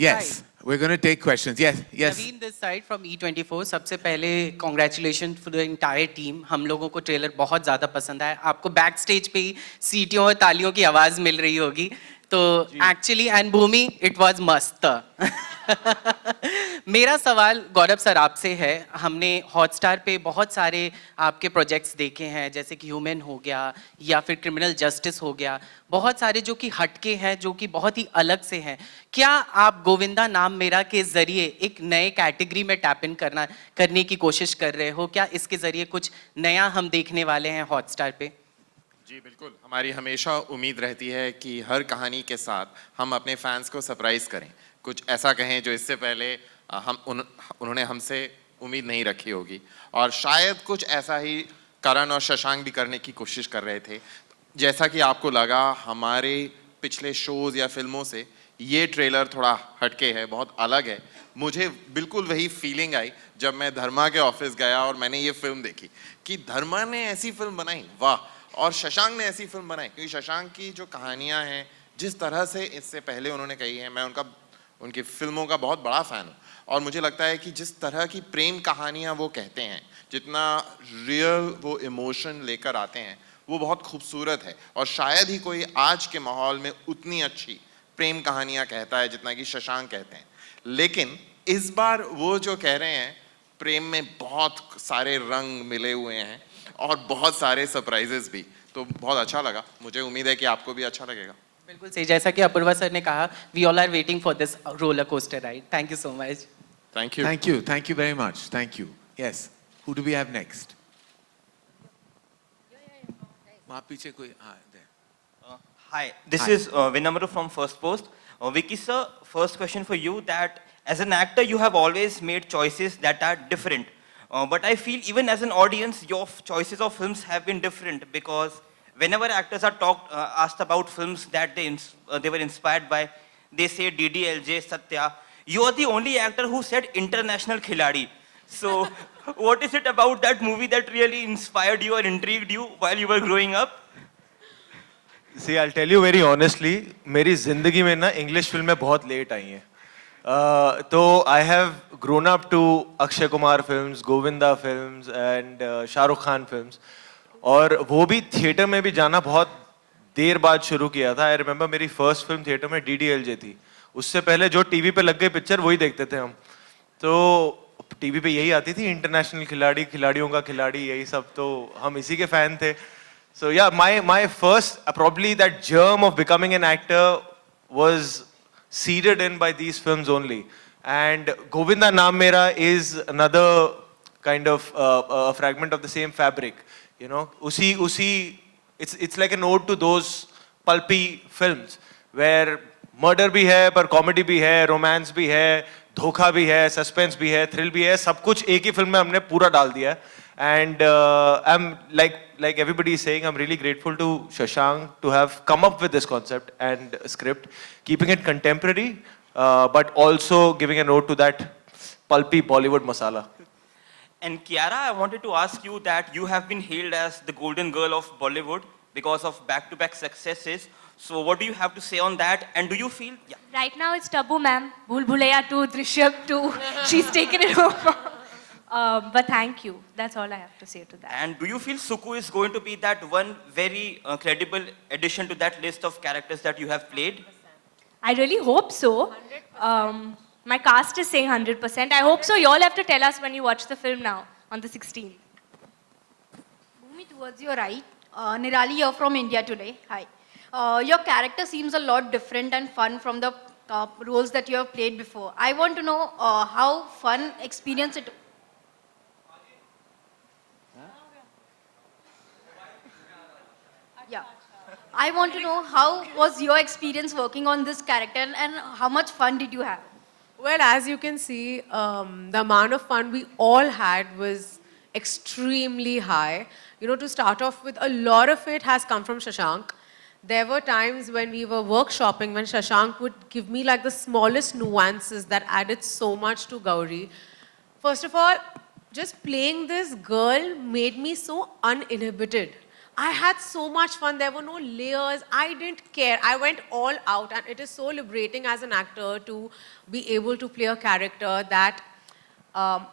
Yes, we're going to take questions. Yes, yes. Naveen this side from E24. सबसे पहले congratulations for the entire team. हम लोगों को trailer बहुत ज़्यादा पसंद आया. आपको बैक स्टेज पे ही सीटियों और तालियों की आवाज़ मिल रही होगी. तो actually and Bhumi it was मस्त. मेरा सवाल गौरव सर आपसे है. हमने हॉटस्टार पे बहुत सारे आपके प्रोजेक्ट्स देखे हैं, जैसे कि ह्यूमन हो गया या फिर क्रिमिनल जस्टिस हो गया, बहुत सारे जो कि हटके हैं, जो कि बहुत ही अलग से हैं. क्या आप गोविंदा नाम मेरा के जरिए एक नए कैटेगरी में टैप इन करने की कोशिश कर रहे हो? क्या इसके जरिए कुछ नया हम देखने वाले हैं हॉटस्टार पे? जी बिल्कुल, हमारी हमेशा उम्मीद रहती है कि हर कहानी के साथ हम अपने फैंस को सरप्राइज करें, कुछ ऐसा कहें जो इससे पहले उन्होंने हमसे उम्मीद नहीं रखी होगी. और शायद कुछ ऐसा ही करण और शशांक भी करने की कोशिश कर रहे थे. जैसा कि आपको लगा हमारे पिछले शोज या फिल्मों से ये ट्रेलर थोड़ा हटके है, बहुत अलग है. मुझे बिल्कुल वही फीलिंग आई जब मैं धर्मा के ऑफिस गया और मैंने ये फिल्म देखी कि धर्मा ने ऐसी फिल्म बनाई, वाह. और शशांक ने ऐसी फिल्म बनाई, क्योंकि शशांक की जो कहानियां हैं, जिस तरह से इससे पहले उन्होंने कही है, मैं उनकी फिल्मों का बहुत बड़ा फ़ैन हूँ. और मुझे लगता है कि जिस तरह की प्रेम कहानियाँ वो कहते हैं, जितना रियल वो इमोशन लेकर आते हैं, वो बहुत खूबसूरत है. और शायद ही कोई आज के माहौल में उतनी अच्छी प्रेम कहानियाँ कहता है जितना कि शशांक कहते हैं. लेकिन इस बार वो जो कह रहे हैं, प्रेम में बहुत सारे रंग मिले हुए हैं और बहुत सारे सरप्राइजेस भी. तो बहुत अच्छा लगा. मुझे उम्मीद है कि आपको भी अच्छा लगेगा. बिल्कुल सही, जैसा कि अपूर्वा सर ने कहा, we all are waiting for this roller coaster ride. Thank you so much. Thank you. Thank you. Thank you very much. Thank you. Yes. Who do we have next? वहाँ पीछे कोई there. Hi, this Hi. is Vinamra from First Post. Vicky sir, first question for you that as an actor you have always made choices that are different. But I feel even as an audience your choices of films have been different because whenever actors are asked about films that they were inspired by, they say DDLJ, Satya. You are the only actor who said international khiladi. So what is it about that movie that really inspired you or intrigued you while you were growing up? See, I'll tell you very honestly, मेरी जिंदगी में ना English फिल्में बहुत late आई हैं. तो I have grown up to Akshay Kumar films, Govinda films and Shahrukh Khan films. और वो भी थिएटर में भी जाना बहुत देर बाद शुरू किया था. आई रिमेंबर मेरी फर्स्ट फिल्म थिएटर में DDLJ थी. उससे पहले जो टीवी पे लग गई पिक्चर वही देखते थे हम. तो टीवी पे यही आती थी, इंटरनेशनल खिलाड़ी, खिलाड़ियों का खिलाड़ी, यही सब. तो हम इसी के फैन थे. So yeah, my first, probably that germ of becoming an actor was seeded in by these films only. And Govinda Naam Mera is another kind of a fragment of the same fabric. You know, it's like an ode to those pulpy films where murder भी है, पर comedy भी है, romance भी है, धोखा भी है, suspense भी है, thrill भी है, सब कुछ एक ही फिल्म में हमने पूरा डाल दिया. And I'm like everybody is saying, I'm really grateful to Shashank to have come up with this concept and script, keeping it contemporary, but also giving a note to that pulpy Bollywood masala. And Kiara, I wanted to ask you that you have been hailed as the golden girl of Bollywood because of back-to-back successes. So what do you have to say on that? And do you feel... Yeah. Right now it's taboo, ma'am. Bhool Bhulaiya 2, Drishyam 2. She's taken it over. But thank you. That's all I have to say to that. And do you feel Suku is going to be that one very credible addition to that list of characters that you have played? I really hope so. My cast is saying 100%. I hope so. You all have to tell us when you watch the film now, on the 16th. Bhumi, towards your right. Nirali, you're from India today. Hi. Your character seems a lot different and fun from the roles that you have played before. I want to know how fun experience it. Yeah. I want to know how was your experience working on this character and how much fun did you have? Well, as you can see, the amount of fun we all had was extremely high. You know, to start off with, a lot of it has come from Shashank. There were times when we were workshopping when Shashank would give me like the smallest nuances that added so much to Gauri. First of all, just playing this girl made me so uninhibited. I had so much fun. There were no layers. I didn't care. I went all out, and it is so liberating as an actor to be able to play a character that um,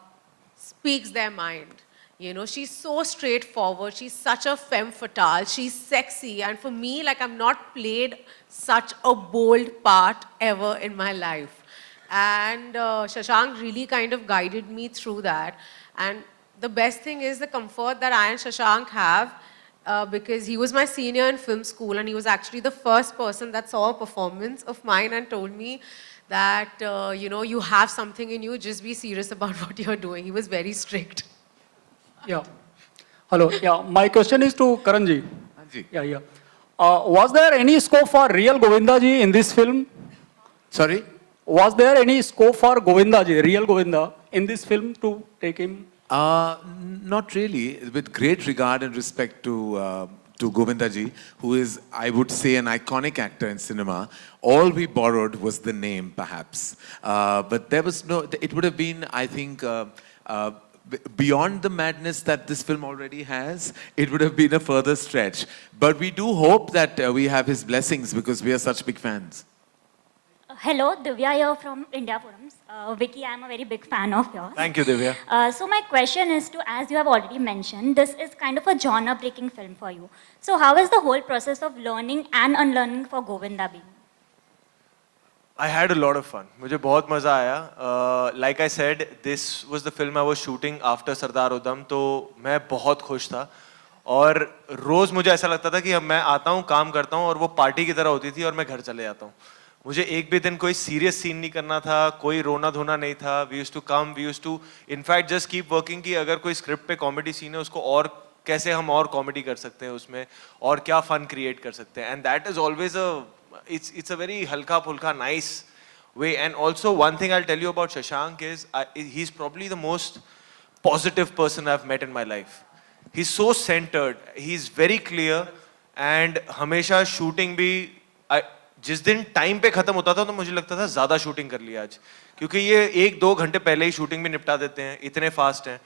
speaks their mind. You know, she's so straightforward. She's such a femme fatale. She's sexy. And for me, like, I've not played such a bold part ever in my life. And Shashank really kind of guided me through that. And the best thing is the comfort that I and Shashank have because he was my senior in film school and he was actually the first person that saw a performance of mine and told me that, you know, you have something in you, just be serious about what you're doing. He was very strict. Yeah. Hello. Yeah. My question is to Karanji. Hanji. Yeah. Was there any scope for real Govinda ji in this film? Sorry? Was there any scope for Govinda ji, real Govinda, in this film to take him? Not really. With great regard and respect to Govinda ji, who is, I would say, an iconic actor in cinema. All we borrowed was the name, perhaps. But there was no, it would have been, I think, beyond the madness that this film already has, it would have been a further stretch. But we do hope that we have his blessings because we are such big fans. Hello, Divya here from India Forums. Vicky, I'm a very big fan of yours. Thank you, Divya. So my question is to, as you have already mentioned, this is kind of a genre-breaking film for you. So how is the whole process of learning and unlearning for Govinda been? I had a lot of fun. मुझे बहुत मजा आया. Like I said, this was the film I was shooting after Sardar Udham, तो मैं बहुत खुश था. और रोज मुझे ऐसा लगता था कि अब मैं आता हूँ, काम करता हूँ और वो पार्टी की तरह होती थी और मैं घर चले जाता हूँ. मुझे एक भी दिन कोई सीरियस सीन नहीं करना था, कोई रोना धोना नहीं था. We used to come, we used to in fact just keep working कि अगर कोई स्क्रिप्ट पे कॉमेडी सीन है उसको और कैसे हम और कॉमेडी कर सकते हैं उसमें और क्या फन क्रिएट कर सकते हैं. And that is always a it's a very halka pulka nice way. And also one thing I'll tell you about Shashank is he's probably the most positive person I've met in my life. He's so centered, he's very clear, and हमेशा shooting भी जिस दिन time पे खत्म होता था तो मुझे लगता था ज्यादा शूटिंग कर लिया आज, क्योंकि ये 1-2 घंटे पहले ही शूटिंग भी निपटा देते हैं, इतने फास्ट हैं.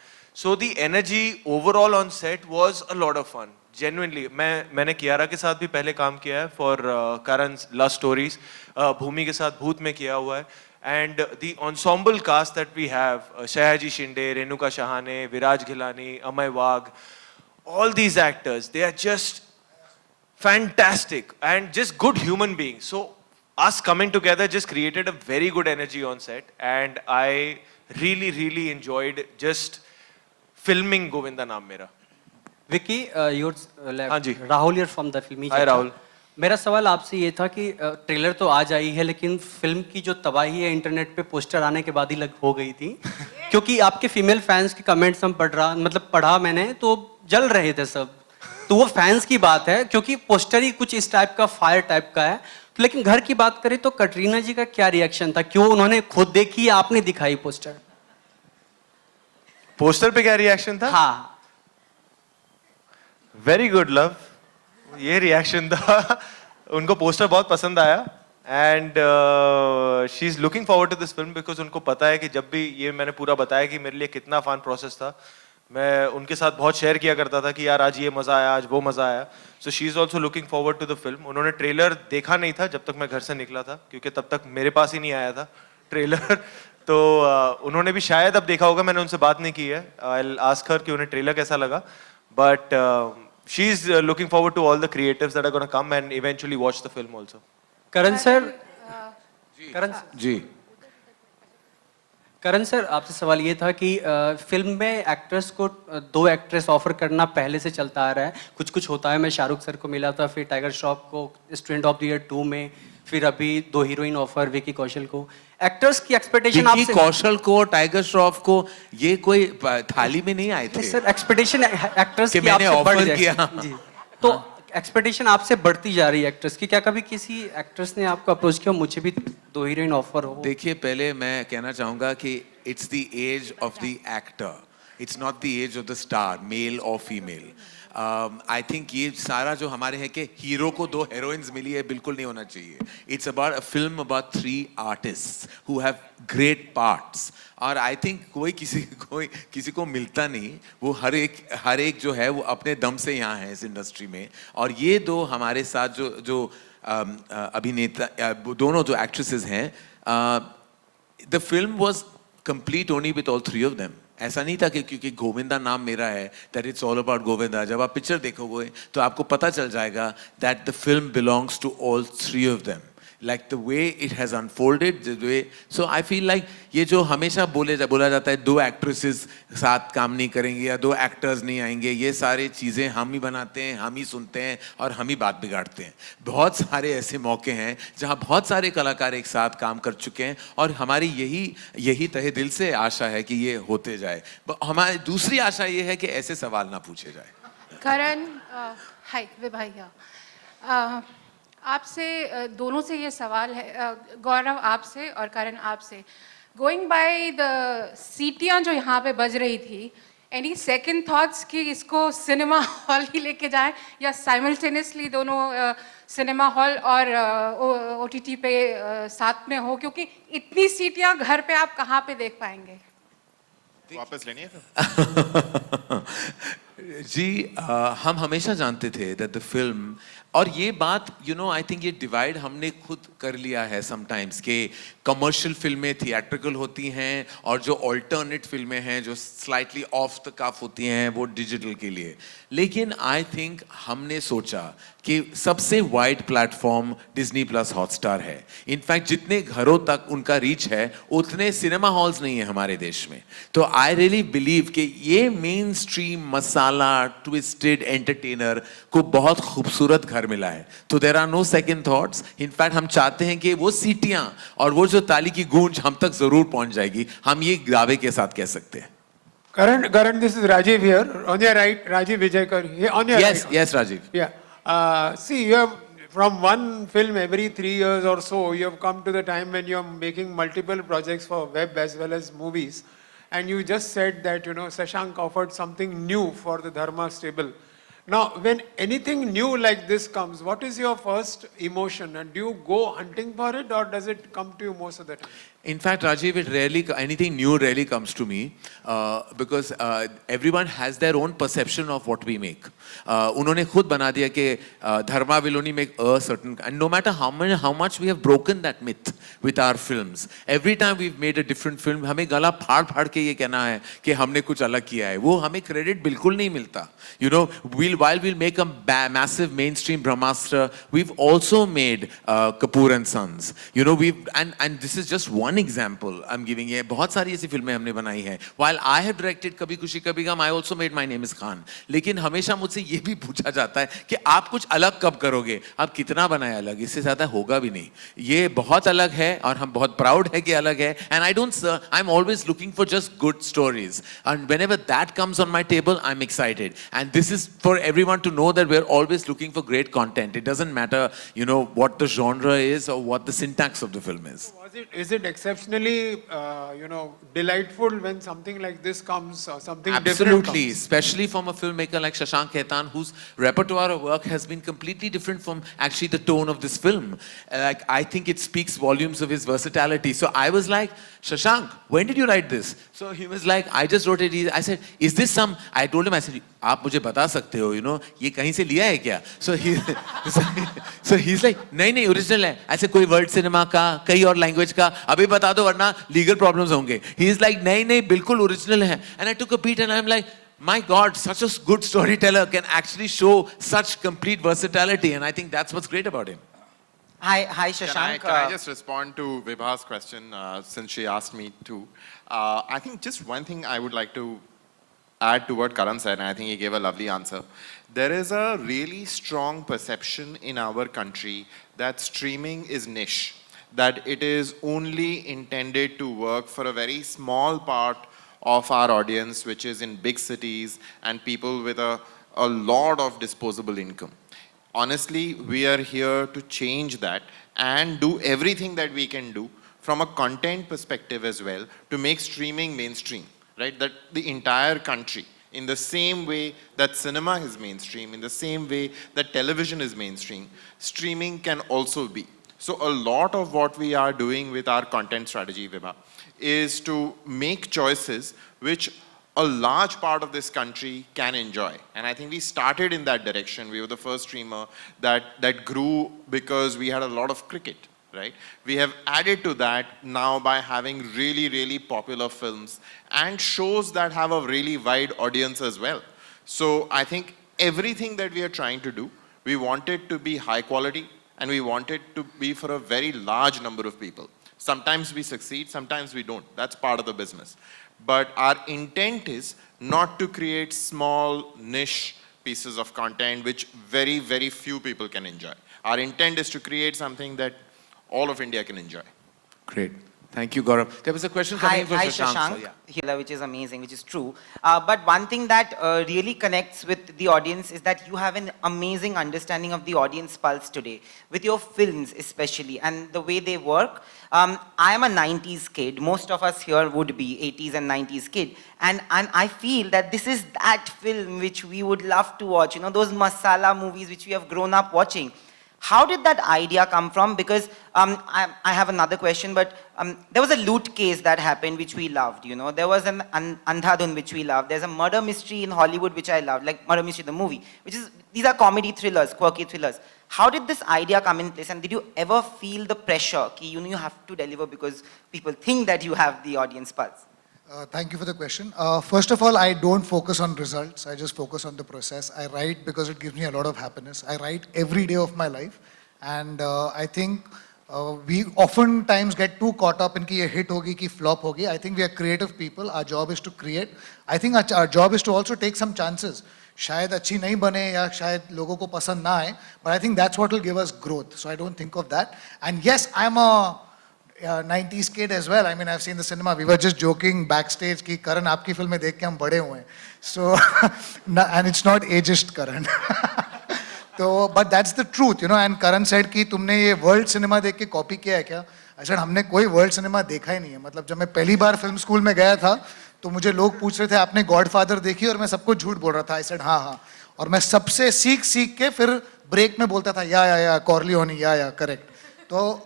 So the energy overall on set was a lot of fun. Genuinely, मैंने कियारा के साथ भी पहले काम किया है for Karan's Love Stories. भूमि के साथ भूत में किया हुआ है. And the ensemble cast that we have, Shahaji Shinde, Renuka Shahane, Viraj Ghilani, Amay Wagh, all these actors, they are just fantastic and just good human beings. So us coming together just created a very good energy on set, and I really enjoyed just filming Govinda Naam Mera. Vicky हाँ जी. राहुल यार from the फिल्मी. हाय राहुल. मेरा सवाल आपसे ये था कि trailer तो आज आई है लेकिन फिल्म की जो तबाही है इंटरनेट पे पोस्टर आने के बाद ही हो गई थी. क्योंकि आपके फीमेल फैंस के कमेंट्स हम पढ़ा मैंने तो जल रहे थे सब. तो वो फैंस की बात है क्योंकि पोस्टर ही कुछ इस टाइप का फायर टाइप का है. तो लेकिन घर की बात करें तो कटरीना जी का क्या रिएक्शन था? क्यों उन्होंने खुद देखी या आपने दिखाई पोस्टर? पोस्टर पे क्या रिएक्शन था? हाँ. वेरी गुड लव, ये रिएक्शन था. उनको पोस्टर बहुत पसंद आया and she is looking forward to this film because उनको पता है कि जब भी ये मैंने पूरा बताया कि मेरे लिए कितना फन प्रोसेस था, मैं उनके साथ बहुत शेयर किया करता था कि यार आज ये मजा आया, आज वो मजा आया. So she is also looking forward to the film. उन्होंने ट्रेलर देखा नहीं था जब तक मैं घर से निकला था, क्योंकि तब तक मेरे पास ही नहीं आया था ट्रेलर. तो उन्होंने भी शायद अब देखा होगा, मैंने उनसे बात नहीं की है. आई विल आस्क हर कि उन्हें ट्रेलर कैसा लगा. But she is looking forward to all the creatives that are going to come and eventually watch the film also. Karan sir, Karan sir आपसे सवाल ये था कि फिल्म में एक्ट्रेस को 2 एक्ट्रेस ऑफर करना पहले से चलता आ रहा है. कुछ होता है. मैं शाहरुख सर को मिला था, फिर टाइगर श्रॉफ को स्टूडेंट ऑफ द ईयर 2 में, फिर अभी 2 हीरोइन ऑफर विकी कौशल को. एक्टर्स की एक्सपेक्टेशन आपसे. विकी कौशल को, टाइगर श्रॉफ को, ये कोई थाली में नहीं आए थे सर. एक्सपेक्टेशन एक्टर्स की मैंने आपसे बढ़ ऑफर किया. जी. तो एक्सपेक्टेशन आपसे बढ़ती जा रही है एक्ट्रेस की. क्या कभी किसी एक्ट्रेस ने आपको अप्रोच किया मुझे भी 2 हीरोइन ऑफर हो? देखिए, पहले मैं कहना चाहूंगा कि it's the age of the actor, it's not the age of the star, male और फीमेल. आई थिंक ये सारा जो हमारे है कि हीरो को 2 हीरोइंस मिली है, बिल्कुल नहीं होना चाहिए. It's about a film about 3 artists who have great parts. और आई थिंक कोई किसी को मिलता नहीं. वो हर एक जो है वो अपने दम से यहाँ है इस इंडस्ट्री में. और ये 2 हमारे साथ जो अभिनेता दोनों जो एक्ट्रेसेस हैं, the film was complete only with all 3 of them. ऐसा नहीं था कि क्योंकि गोविंदा नाम मेरा है that it's all about Govinda. जब आप पिक्चर देखोगे तो आपको पता चल जाएगा that the film belongs to all 3 of them. Like the way it has unfolded, the way, so I feel like ये जो हमेशा बोला जाता है 2 एक्ट्रेसेस साथ काम नहीं करेंगे या 2 एक्टर्स नहीं आएंगे, ये सारी चीज़ें हम ही बनाते हैं, हम ही सुनते हैं और हम ही बात बिगाड़ते हैं. बहुत सारे ऐसे मौके हैं जहाँ बहुत सारे कलाकार एक साथ काम कर चुके हैं और हमारी यही तहे दिल से आशा है कि ये होते जाए. हमारी दूसरी आशा ये है कि ऐसे सवाल ना पूछे जाए. करण, हाय भैया, आपसे दोनों से ये सवाल है, गौरव आपसे और करण आपसे. गोइंग बाय द सीटियाँ जो यहाँ पे बज रही थी, एनी सेकंड थॉट्स कि इसको सिनेमा हॉल ही लेके जाएं या साइमल्टेनियसली दोनों सिनेमा हॉल और ओटीटी पे साथ में हो, क्योंकि इतनी सीटियाँ घर पे आप कहाँ पे देख पाएंगे? वापस लेनी है जी, हम हमेशा जानते थे दैट द फिल्म, और ये बात आई थिंक ये डिवाइड हमने खुद कर लिया है समटाइम्स कि कमर्शियल फिल्में थिएट्रिकल होती हैं और जो ऑल्टरनेट फिल्में हैं जो स्लाइटली ऑफ द कफ होती हैं वो डिजिटल के लिए. लेकिन आई थिंक हमने सोचा कि सबसे wide platform Disney plus Hotstar है. इनफैक्ट जितने घरों तक उनका रीच है उतने सिनेमा हॉल्स नहीं है हमारे देश में. तो आई रियली बिलीव कि ये mainstream masala twisted entertainer को बहुत खूबसूरत घर मिला है. तो there are no second thoughts. In fact हम चाहते हैं कि वो सीटियां और वो जो ताली की गूंज हम तक जरूर पहुंच जाएगी. हम ये दावे के साथ कह सकते हैं. Karan, this is Rajiv here. On your right, Rajiv Vijayakar. Here, on your right. Yes, Rajiv. Yeah. See, you have from one film every 3 years or so, you have come to the time when you are making multiple projects for web as well as movies. And you just said that, Shashank offered something new for the Dharma stable. Now, when anything new like this comes, what is your first emotion? And do you go hunting for it or does it come to you most of the time? In fact, Rajiv, anything new rarely comes to me because everyone has their own perception of what we make. उन्होंने खुद बना दिया कि Dharma will only make a certain, and no matter how much we have broken that myth with our films, every time we've made a different film, हमें गला फाड़ के ये कहना है कि हमने कुछ अलग किया है. वो हमें credit बिल्कुल नहीं मिलता. While we'll make a massive mainstream Brahmastra, we've also made Kapoor and Sons. And this is just one example I'm giving you. बहुत सारी ऐसी फिल्में हमने बनाई हैं. While I have directed कभी खुशी कभी गम, I also made My Name Is Khan. लेकिन हमेशा मुझसे ये भी पूछा जाता है कि आप कुछ अलग कब करोगे, आप कितना बनाए अलग, इससे ज़्यादा होगा भी नहीं. ये बहुत अलग है और हम बहुत प्राउड है कि अलग है. And I'm always looking for just good stories. And whenever that comes on my table, I'm excited. And this is for everyone to know that we're always looking for great content. It doesn't matter, what the genre is or what the syntax of the film is. Is it exceptionally, delightful when something like this comes or something different Absolutely, comes? especially from a filmmaker like Shashank Khaitan, whose repertoire of work has been completely different from actually the tone of this film. I think it speaks volumes of his versatility. So I was like, Shashank, when did you write this? So he was like, I just wrote it. I said, is this I told him, I said, आप मुझे बता सकते हो, ये कहीं से लिया है क्या? So he's like, नहीं original है. ऐसे कोई वर्ल्ड सिनेमा का, कई और लैंग्वेज का, अभी बता दो वरना लीगल प्रॉब्लम्स होंगे. He is like, नहीं बिल्कुल ओरिजिनल है. And I took a beat and I'm like, my God, such a good storyteller can actually show such complete versatility, and I think that's what's great about him. Hi, Shashank. Can I just respond to Vibha's question since she asked me to? I think just one thing I would like to add to what Karan said, and I think he gave a lovely answer. There is a really strong perception in our country that streaming is niche, that it is only intended to work for a very small part of our audience, which is in big cities and people with a lot of disposable income. Honestly, we are here to change that and do everything that we can do from a content perspective as well to make streaming mainstream, right? That the entire country In the same way that cinema is mainstream, in the same way that television is mainstream, streaming can also be. So a lot of what we are doing with our content strategy, Vibha, is to make choices which a large part of this country can enjoy. And I think we started in that direction. We were the first streamer that grew because we had a lot of cricket, right? We have added to that now by having really, really popular films and shows that have a really wide audience as well. So I think everything that we are trying to do, we want it to be high quality and we want it to be for a very large number of people. Sometimes we succeed, sometimes we don't. That's part of the business. But our intent is not to create small niche pieces of content which very, very few people can enjoy. Our intent is to create something that all of India can enjoy. Great. Thank you, Gaurav. There was a question coming from Shashank. Shashank, So, yeah. here, which is amazing, which is true. But one thing that really connects with the audience is that you have an amazing understanding of the audience pulse today, with your films especially, and the way they work. I am a 90s kid. Most of us here would be 80s and 90s kid. And I feel that this is that film which we would love to watch, you know, those masala movies which we have grown up watching. How did that idea come from? Because I have another question, but there was a loot case that happened which we loved, you know. There was an Andhadhun which we loved. There's a murder mystery in Hollywood which I loved, like Murder Mystery the movie, these are comedy thrillers, quirky thrillers. How did this idea come in place, and did you ever feel the pressure that you have to deliver because people think that you have the audience pulse? Thank you for the question. First of all, I don't focus on results. I just focus on the process. I write because it gives me a lot of happiness. I write every day of my life. And I think we oftentimes get too caught up in ki ye hit hogi, ki flop hogi. I think we are creative people. Our job is to create. I think our job is to also take some chances. Shayad achhi nahi bane ya shayad logo ko pasand na aaye. But I think that's what will give us growth. So I don't think of that. And yes, I'm a 90s kid as well. I mean, I've seen the cinema. We were just joking backstage ki Karan aapki film mein dekh ke hum bade hue hain. So, and it's not ageist Karan. So, but that's the truth, you know. And Karan said कि तुमने ये world cinema देख के copy किया है क्या? I said हमने कोई world cinema देखा ही नहीं है. मतलब जब मैं पहली बार film school में गया था, तो मुझे लोग पूछ रहे थे आपने Godfather देखी, और मैं सबको झूठ बोल रहा था. I said हाँ. और मैं सबसे सीख के फिर break में बोलता था या Corleone, या correct. तो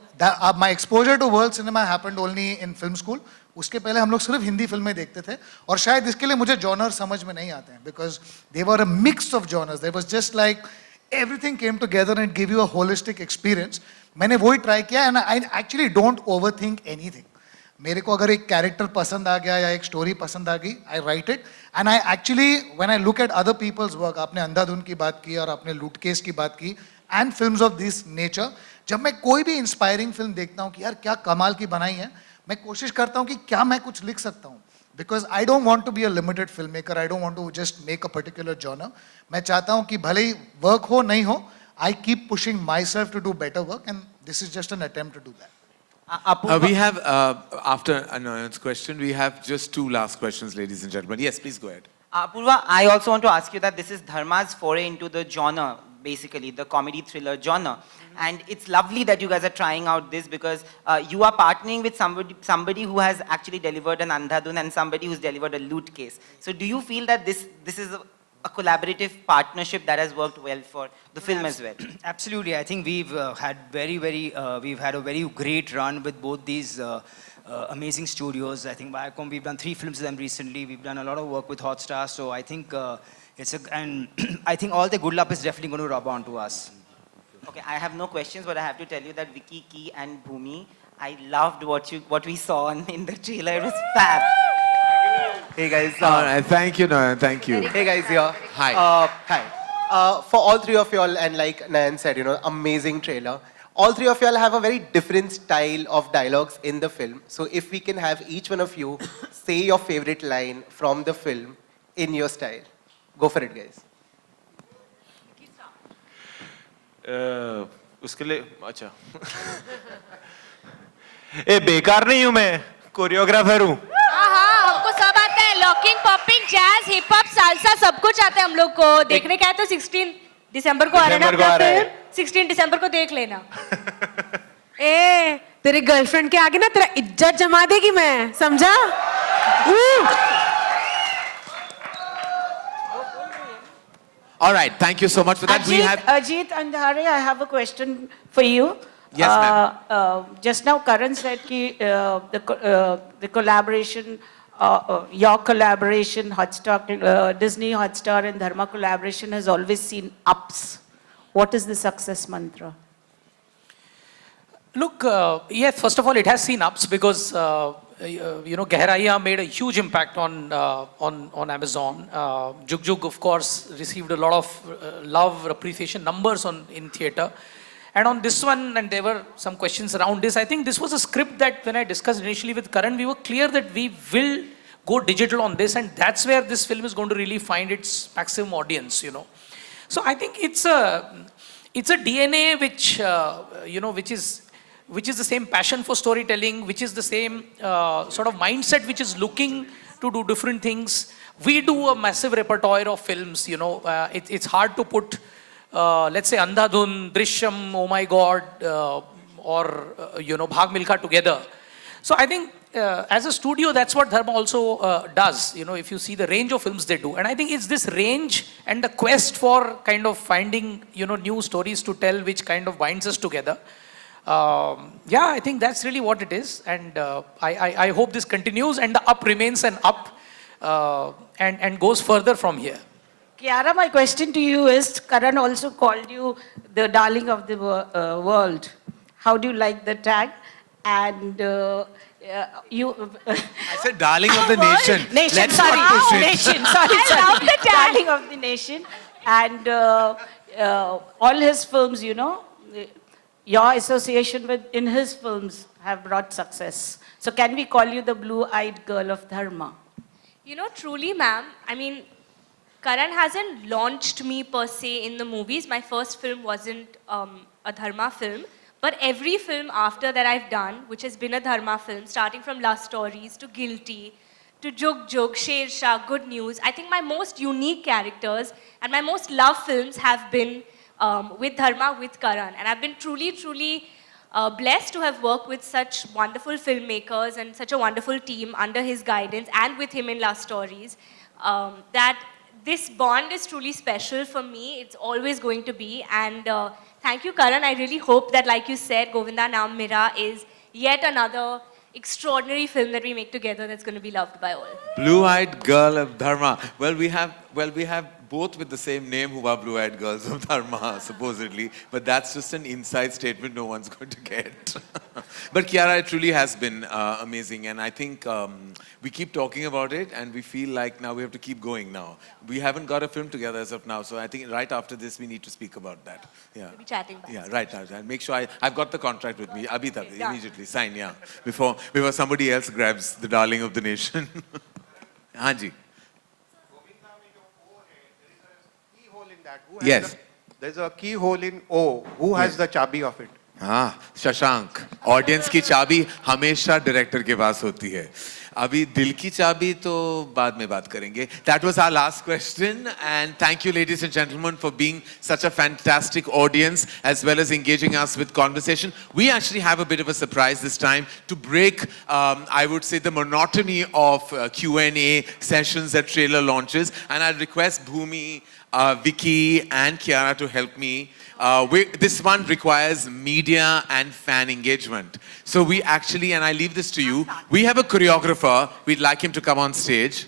my exposure to world cinema happened only in film school. उसके पहले हम लोग सिर्फ हिंदी फिल्में देखते थे, और शायद इसके लिए मुझे genre समझ में नहीं आते हैं, because they were a mix of genres. They was just like everything came together and gave you a holistic experience. मैंने वही try किया, and I actually don't overthink anything. मेरे को अगर एक character पसंद आ गया या एक story पसंद आ गई, I write it. And I actually, when I look at other people's work, आपने अंधाधुन की बात की और आपने लूट केस की बात की, and films of this nature, जब मैं कोई भी inspiring film देखता हूँ कि यार क्या कमाल की बनाई है, मैं कोशिश करता हूँ कि क्या मैं कुछ लिख सकता हूँ. Because I don't want to be a limited filmmaker. I don't want to just make a particular genre. मैं चाहता हूँ कि भले ही work हो नहीं हो, I keep pushing myself to do better work, and this is just an attempt to do that. We have, after Anand's question, we have just 2 last questions, ladies and gentlemen. Yes, please go ahead. Apurva, I also want to ask you that this is Dharma's foray into the genre, basically, the comedy thriller genre. And it's lovely that you guys are trying out this, because you are partnering with somebody who has actually delivered an Andhadhun and somebody who's delivered a loot case. So do you feel that this is a collaborative partnership that has worked well for the film as well? Absolutely. I think we've had we've had a very great run with both these amazing studios. I think Viacom, we've done 3 films with them recently. We've done a lot of work with Hotstar. So I think and I think all the good luck is definitely going to rub onto us. Okay, I have no questions, but I have to tell you that Vicky, Ki, and Bhumi, I loved what we saw in the trailer. It was fab. Hey guys. Thank you, Nayan. Thank you. Hey guys, here. Hi. Hi. For all 3 of y'all, and like Nayan said, you know, amazing trailer. All 3 of y'all have a very different style of dialogues in the film. So if we can have each one of you say your favorite line from the film in your style. Go for it, guys. उसके लिए अच्छा ए बेकार नहीं हूँ मैं, choreographer हूँ. हाँ, हमको सब आता है. Locking, popping, jazz, hip hop, salsa सब कुछ आता है हम लोग को. देखने का है तो 16 दिसंबर को आ रहा है ना. 16 दिसंबर को देख लेना. ए तेरे गर्लफ्रेंड के आगे ना तेरा इज्जत जमा देगी मैं, समझा? All right, thank you so much for that. Ajit Andhare, I have a question for you. Yes, ma'am. Just now, Karan said the collaboration, your collaboration, Hotstar, Disney, Hotstar, and Dharma collaboration has always seen ups. What is the success mantra? Look, yes, first of all, it has seen ups because, Gehraiya made a huge impact on Amazon. Jug Jug, of course, received a lot of love, appreciation, numbers in theatre. And on this one, and there were some questions around this, I think this was a script that when I discussed initially with Karan, we were clear that we will go digital on this, and that's where this film is going to really find its maximum audience, So I think it's a DNA which is the same passion for storytelling, which is the same sort of mindset, which is looking to do different things. We do a massive repertoire of films, it's hard to put, let's say, Andhadhun, Drishyam, oh my God, or, Bhag Milkha together. So I think as a studio, that's what Dharma also does, if you see the range of films they do. And I think it's this range and the quest for kind of finding, new stories to tell, which kind of binds us together. I think that's really what it is, and I hope this continues and the up remains an up and goes further from here. Kiara, my question to you is, Karan also called you the darling of the world. How do you like the tag? And you... I said darling of the nation. Nation, Let's sorry. not push it. Nation, sorry. I love the tag. Darling of the nation. And all his films, your association in his films have brought success. So can we call you the blue-eyed girl of Dharma? Truly, ma'am. I mean, Karan hasn't launched me per se in the movies. My first film wasn't a Dharma film. But every film after that I've done, which has been a Dharma film, starting from Love Stories to Guilty, to Jug Jug, Sher Shah, Good News, I think my most unique characters and my most loved films have been with Dharma, with Karan. And I've been truly, truly blessed to have worked with such wonderful filmmakers and such a wonderful team under his guidance and with him in Love Stories, that this bond is truly special for me. It's always going to be. And thank you, Karan. I really hope that, like you said, Govinda Naam Mera is yet another extraordinary film that we make together that's going to be loved by all. Blue-eyed girl of Dharma. Well, we have both with the same name who are blue-eyed girls of Dharma, supposedly. But that's just an inside statement no one's going to get. But Kiara, it truly has been amazing. And I think we keep talking about it and we feel like now we have to keep going now. We haven't got a film together as of now. So I think right after this, we need to speak about that. Yeah. We'll be chatting back. Yeah, right. I'll make sure I've got the contract with me. Abhi tak, immediately sign, yeah. Before somebody else grabs the darling of the nation. Hanji. Yes. There's a keyhole in O. Who has the chabi of it? Shashank. Audience की चाबी हमेशा director के पास होती है. अभी दिल की चाबी तो बाद में बात करेंगे. That was our last question, and thank you, ladies and gentlemen, for being such a fantastic audience as well as engaging us with conversation. We actually have a bit of a surprise this time to break, I would say, the monotony of Q&A sessions at trailer launches, and I'll request Bhumi, Vicky, and Kiara to help me. This one requires media and fan engagement. So we actually, and I leave this to you, we have a choreographer. We'd like him to come on stage.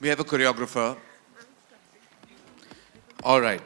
We have a choreographer. All right.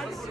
Thank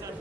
you.